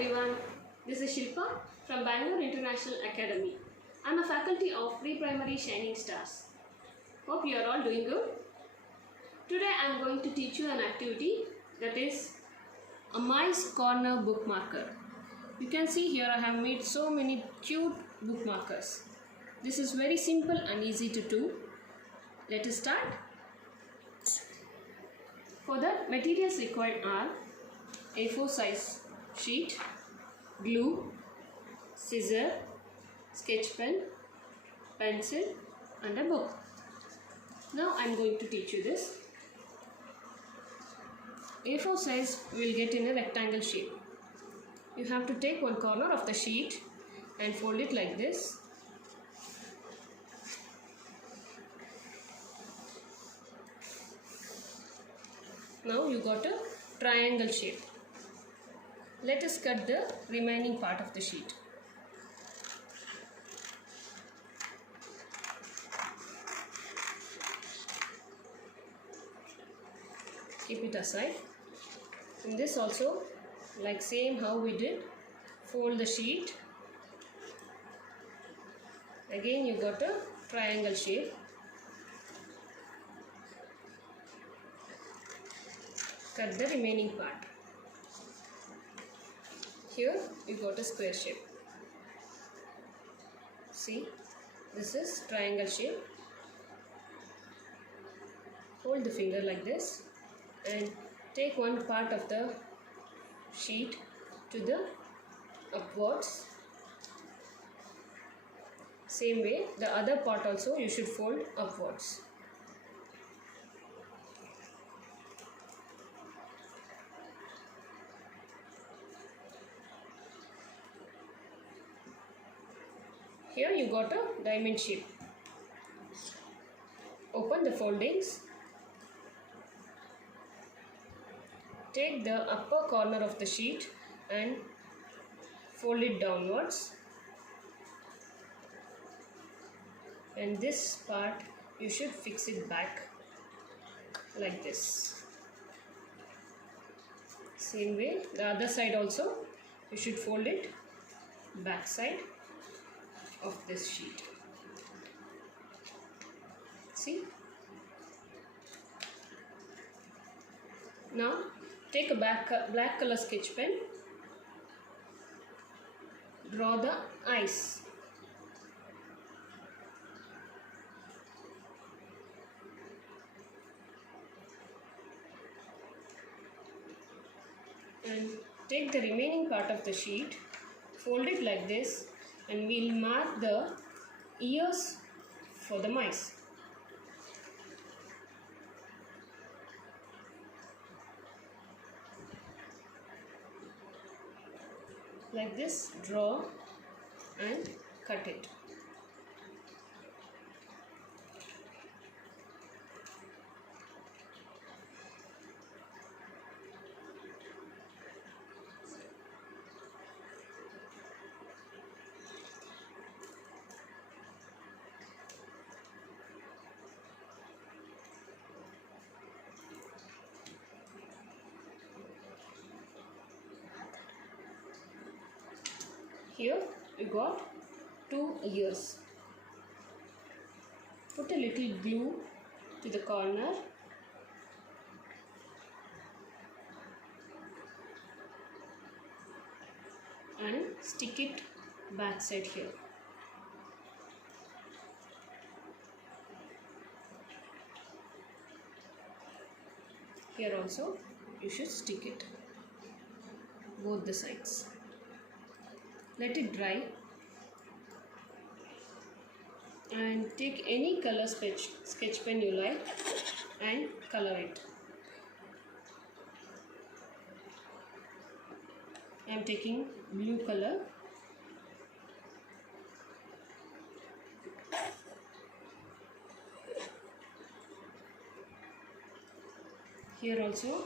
everyone, this is Shilpa from Bangalore International Academy. I am a faculty of Pre-Primary Shining Stars. Hope you are all doing good. Today I am going to teach you an activity that is a mice corner bookmarker. You can see here I have made so many cute bookmarkers. This is very simple and easy to do. Let us start. For that, materials required are A4 size sheet, glue, scissor, sketch pen, pencil and a book. Now I am going to teach you this. A4 size will get in a rectangle shape. You have to take one corner of the sheet and fold it like this. Now you got a triangle shape. Let us cut the remaining part of the sheet. Keep it aside. In this also, like same how we did, fold the sheet. Again you got a triangle shape. Cut the remaining part. Here you got a square shape. See, this is triangle shape. Hold the finger like this and take one part of the sheet to the upwards. Same way the other part also you should fold upwards. Here you got a diamond shape. Open the foldings. Take the upper corner of the sheet and fold it downwards. And this part you should fix it back like this. Same way the other side also you should fold it back side of this sheet. See? Now take a black color sketch pen. Draw the eyes. And take the remaining part of the sheet, fold it like this, and we'll mark the ears for the mice. Like this, draw and cut it. Here you got 2 ears. Put a little glue to the corner and stick it back side here. Here also you should stick it both the sides. Let it dry and take any color sketch pen you like and color it. I am taking blue color. Here also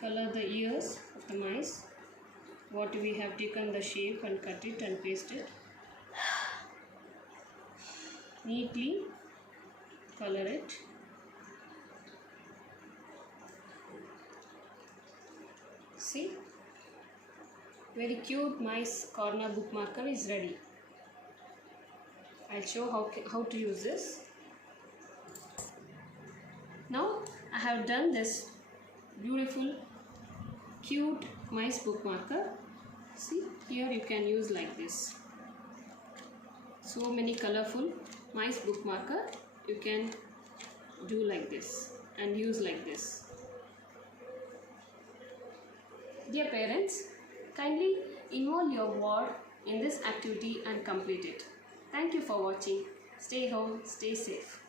color the ears of the mice. What we have taken the shape and cut it and paste it. Neatly color it. See, very cute nice corner bookmarker is ready. I'll show how to use this. Now I have done this beautiful cute mice bookmarker. See, here you can use like this. So many colorful mice bookmarker you can do like this and use like this. Dear parents, kindly involve your ward in this activity and complete it. Thank you for watching. Stay home, stay safe.